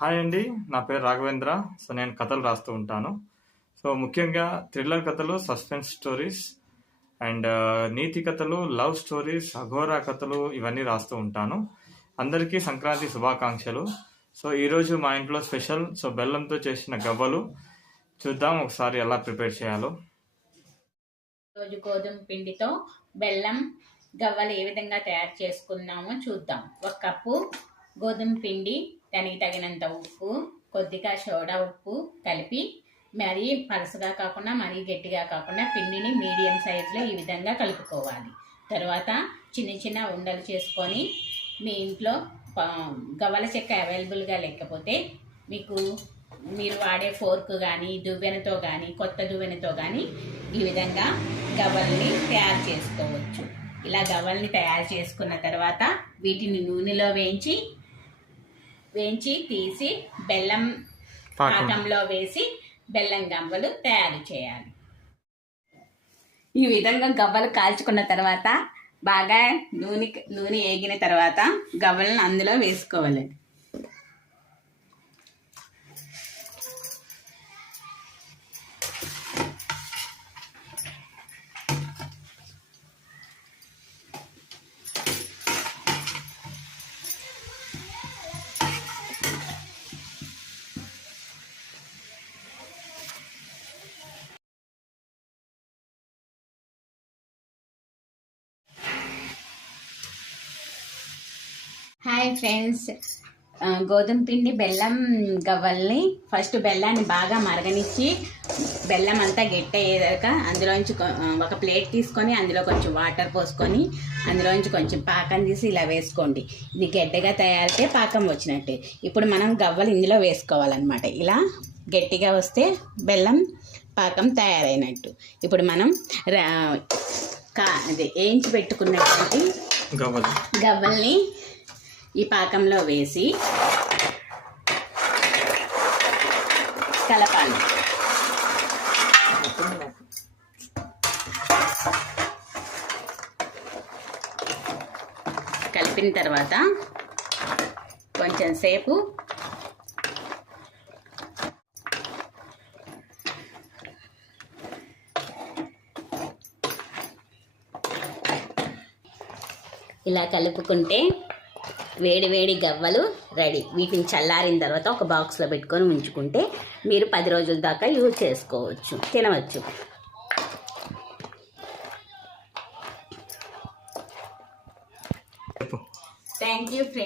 Hi అండి. నా పేరు రాఘవేంద్ర. సో నేను కథలు రాస్తూ ఉంటాను. సో ముఖ్యంగా థ్రిల్లర్ కథలు, సస్పెన్స్ స్టోరీస్ అండ్ నీతి కథలు, లవ్ స్టోరీస్, అఘోరా కథలు ఇవన్నీ రాస్తూ ఉంటాను. అందరికీ సంక్రాంతి శుభాకాంక్షలు. సో ఈరోజు మా ఇంట్లో స్పెషల్ బెల్లంతో చేసిన గవ్వలు. చూద్దాం ఒకసారి ఎలా ప్రిపేర్ చేయాలో. రోజు గోధుమ పిండితో బెల్లం గవ్వలు ఏ విధంగా తయారు చేసుకున్నామో చూద్దాం. 1 కప్పు గోధుమ పిండి, దానికి తగినంత ఉప్పు, కొద్దిగా సోడా ఉప్పు కలిపి మరీ పలసగా కాకుండా మరీ గట్టిగా కాకుండా పిండిని మీడియం సైజులో ఈ విధంగా కలుపుకోవాలి. తర్వాత చిన్న చిన్న ఉండలు చేసుకొని మీ ఇంట్లో గవ్వల చెక్క అవైలబుల్గా లేకపోతే మీరు వాడే ఫోర్క్ కానీ దువ్వెనతో కానీ కొత్త దువ్వెనతో కానీ ఈ విధంగా గవ్వల్ని తయారు చేసుకోవచ్చు. ఇలా గవ్వల్ని తయారు చేసుకున్న తర్వాత వీటిని నూనెలో వేయించి తీసి బెల్లం పాకంలో వేసి బెల్లం గవ్వలు తయారు చేయాలి. ఈ విధంగా గవ్వలు కాల్చుకున్న తర్వాత బాగా నూనె ఏగిన తర్వాత గవ్వలను అందులో వేసుకోవాలి. హాయ్ ఫ్రెండ్స్, గోధుమ పిండి బెల్లం గవ్వల్ని ఫస్ట్ బెల్లాన్ని బాగా మరగనిచ్చి బెల్లం అంతా గట్టయ్యేదాక అందులోంచి ఒక ప్లేట్ తీసుకొని అందులో కొంచెం వాటర్ పోసుకొని అందులోంచి కొంచెం పాకం తీసి ఇలా వేసుకోండి. ఇది గడ్డగా తయారైతే పాకం వచ్చినట్టే. ఇప్పుడు మనం గవ్వలు ఇందులో వేసుకోవాలన్నమాట. ఇలా గట్టిగా వస్తే బెల్లం పాకం తయారైనట్టు. ఇప్పుడు మనం వేయించి పెట్టుకున్నటువంటి గవ్వల్ని ఈ పాకంలో వేసి కలపాలి. కలిపిన తర్వాత కొంచెం సేపు ఇలా కలుపుకుంటే వేడి గవ్వలు రెడీ. వీటిని చల్లారిన తర్వాత ఒక బాక్స్లో పెట్టుకొని ఉంచుకుంటే మీరు 10 రోజుల దాకా యూజ్ చేసుకోవచ్చు, తినవచ్చు. Thank you friends.